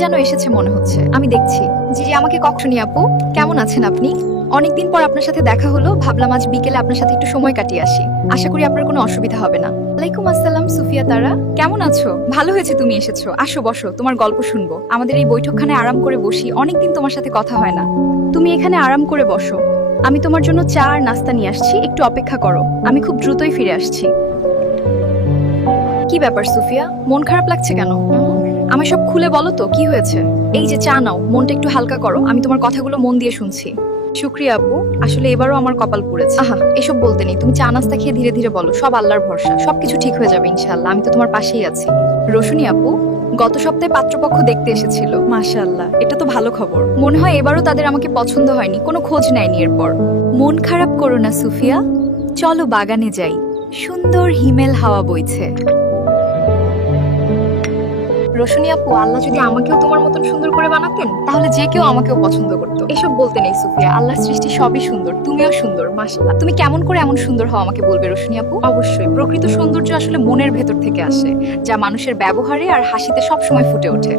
যেন এসেছে মনে হচ্ছে, আমি দেখছি। জি জি, আমাকে কক্ষণি আপু, কেমন আছেন আপনি? অনেকদিন পর আপনার সাথে দেখা হলো, ভাবলাম আজ বিকেলে আপনার সাথে একটু সময় কাটিয়ে আসি। আশা করি আপনার কোনো অসুবিধা হবে না। ওয়ালাইকুম আসসালাম সুফিয়া তারা, কেমন আছো? ভালো হয়েছে তুমি এসেছো, আসো বসো, তোমার গল্প শুনবো। আমাদের এই বৈঠকখানায় আরাম করে বসি, অনেকদিন তোমার সাথে কথা হয় না। তুমি এখানে আরাম করে বসো, আমি তোমার জন্য চা আর নাস্তা নিয়ে আসছি, একটু অপেক্ষা করো, আমি খুব দ্রুতই ফিরে আসছি। কি ব্যাপার সুফিয়া, মন খারাপ লাগছে কেন? আমায় সব খুলে বলো তো, কি হয়েছে? এই যে চা নাও, মনটা একটু হালকা করো, আমি তোমার কথাগুলো মন দিয়ে শুনছি। শুক্রিয়া আপু, আসলে এবারও আমার কপাল পুড়েছে। আহা, এসব বলতে নেই, তুমি চা নাস্তা খেয়ে ধীরে ধীরে বলো, সব আল্লাহর ভরসা, সবকিছু ঠিক হয়ে যাবে ইনশাআল্লাহ, আমি তো তোমার পাশেই আছি। রোশনি আপু গত সপ্তাহে পাত্রপক্ষ দেখতে এসেছিল। মাশাআল্লাহ, এটা তো ভালো খবর। মনে হয় এবারও তাদের আমাকে পছন্দ হয়নি, কোনো খোঁজ নেয়নি এরপর। মন খারাপ করো না সুফিয়া, চলো বাগানে যাই, সুন্দর হিমেল হাওয়া বইছে। রোশনি আপু, আল্লাহ যদি আমাকেও তোমার মতন সুন্দর করে বানাতেন, তাহলে যে কেউ আমাকেও পছন্দ করতো। এসব বলতে নেই সুফিয়া, আল্লাহর সৃষ্টি সবই সুন্দর, তুমিও সুন্দর মাশাআল্লাহ। তুমি কেমন করে এমন সুন্দর হও আমাকে বলবে রোশনি আপু? অবশ্যই, প্রকৃত সৌন্দর্য আসলে মনের ভেতর থেকে আসে, যা মানুষের ব্যবহারে আর হাসিতে সব সময় ফুটে ওঠে।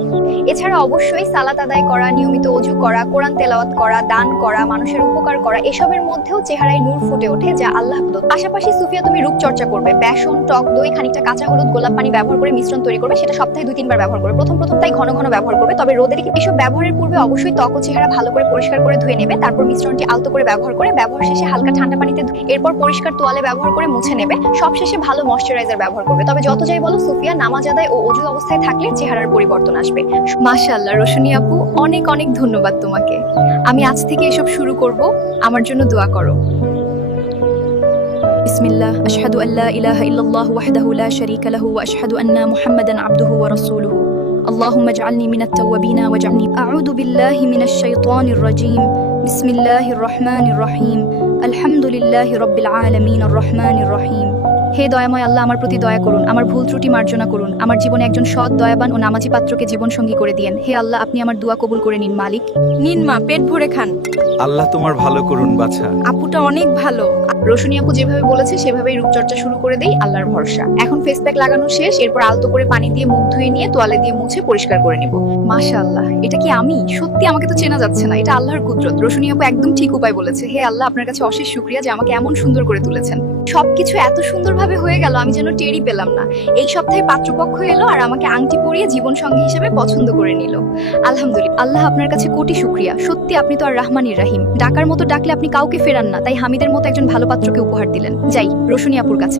এছাড়া অবশ্যই সালাত আদায় করা, নিয়মিত ওযু করা, কোরআন তেলাওয়াত করা, দান করা, মানুষের উপকার করা, এসবের মধ্যেও চেহারায় নূর ফুটে ওঠে, যা আল্লাহ প্রদত্ত। পাশাপাশি সুফিয়া তুমি রূপচর্চা করবে, বেসন, টক দই, খানিকটা কাঁচা হলুদ, গোলাপ পানি ব্যবহার করে মিশ্রণ তৈরি করবে, সেটা সপ্তাহে 2-3 বার ব্যবহার করবে। প্রথম তাই ঘন ঘন ব্যবহার করবে, তবে রোদে রেখে। এসব ব্যবহারের পূর্বে অবশ্যই ত্বক ও চেহারা ভালো করে পরিষ্কার করে ধুয়ে নেবে, তারপর মিশ্রণটি আলতো করে ব্যবহার করে ব্যবহার শেষে হালকা ঠান্ডা পানিতে এরপর পরিষ্কার তোয়ালে ব্যবহার করে মুছে নেবে। সবশেষে ভালো ময়শ্চারাইজার ব্যবহার করবে। তবে যত যাই বলো সুফিয়া, নামাজ আদায় ও ওযু অবস্থায় থাকলে চেহারার পরিবর্তন আসবে। মাশাআল্লাহ রোশনি আপু, অনেক অনেক ধন্যবাদ তোমাকে। আমি আজ থেকে এসব শুরু করব, আমার জন্য দোয়া করো। বিসমিল্লাহ, আশহাদু আল্লা ইলাহা ইল্লাল্লাহু ওয়াহদাহু লা শারীকা লাহু ওয়া আশহাদু আন্না মুহাম্মাদান আবদুহু ওয়া রাসূলুহু। اللهم اجعلني من التوابين واجعلني أعوذ بالله من الشيطان الرجيم. بسم الله الرحمن الرحيم. الحمد لله رب العالمين الرحمن الرحيم. হে দয়াময় আল্লাহ, আমার প্রতি দয়া করুন, আমার ভুল ত্রুটি মার্জনা করুন, আমার জীবনে একজন সৎ, দয়াবান ও নামাজি পাত্রকে জীবন সঙ্গী করে দিয়েন। হে আল্লাহ, আপনি আমার দোয়া কবুল করে নিন মালিক। নিন মা, পেট ভরে খান। আল্লাহ তোমার ভালো করুন বাছা। আপুটা অনেক ভালো। রোশনি আপু যেভাবে বলেছে সেভাবেই রূপচর্চা শুরু করে দেই, আল্লাহর ভরসা। এখন ফেস প্যাক লাগানো শেষ, এরপর আলতো করে পানি দিয়ে মুখ ধুয়ে নিয়ে তোয়ালে দিয়ে মুছে পরিষ্কার করে নিব। মাশাআল্লাহ, এটা কি আমি? সত্যি আমাকে তো চেনা যাচ্ছে না, এটা আল্লাহর কুদরত। রোশনি আপু একদম ঠিক উপায় বলেছে। হে আল্লাহ, আপনার কাছে অশেষ শুকরিয়া যে আমাকে এমন সুন্দর করে তুলেছেন। সবকিছু এত সুন্দরভাবে হয়ে গেল, আমি যেন টেরই পেলাম না। এই সপ্তাহে পাত্রপক্ষ এলো আর আমাকে আংটি পরিয়ে জীবন সঙ্গী হিসেবে পছন্দ করে নিল। আলহামদুলিল্লাহ, আল্লাহ আপনার কাছে কোটি শুকরিয়া। সত্যি আপনি তো আর রাহমানির রাহিম, ডাকার মতো ডাকলে আপনি কাউকে ফেরান না, তাই হামিদের মতো একজন ভালো পাত্রকে উপহার দিলেন। যাই রোশনি আপুর কাছে।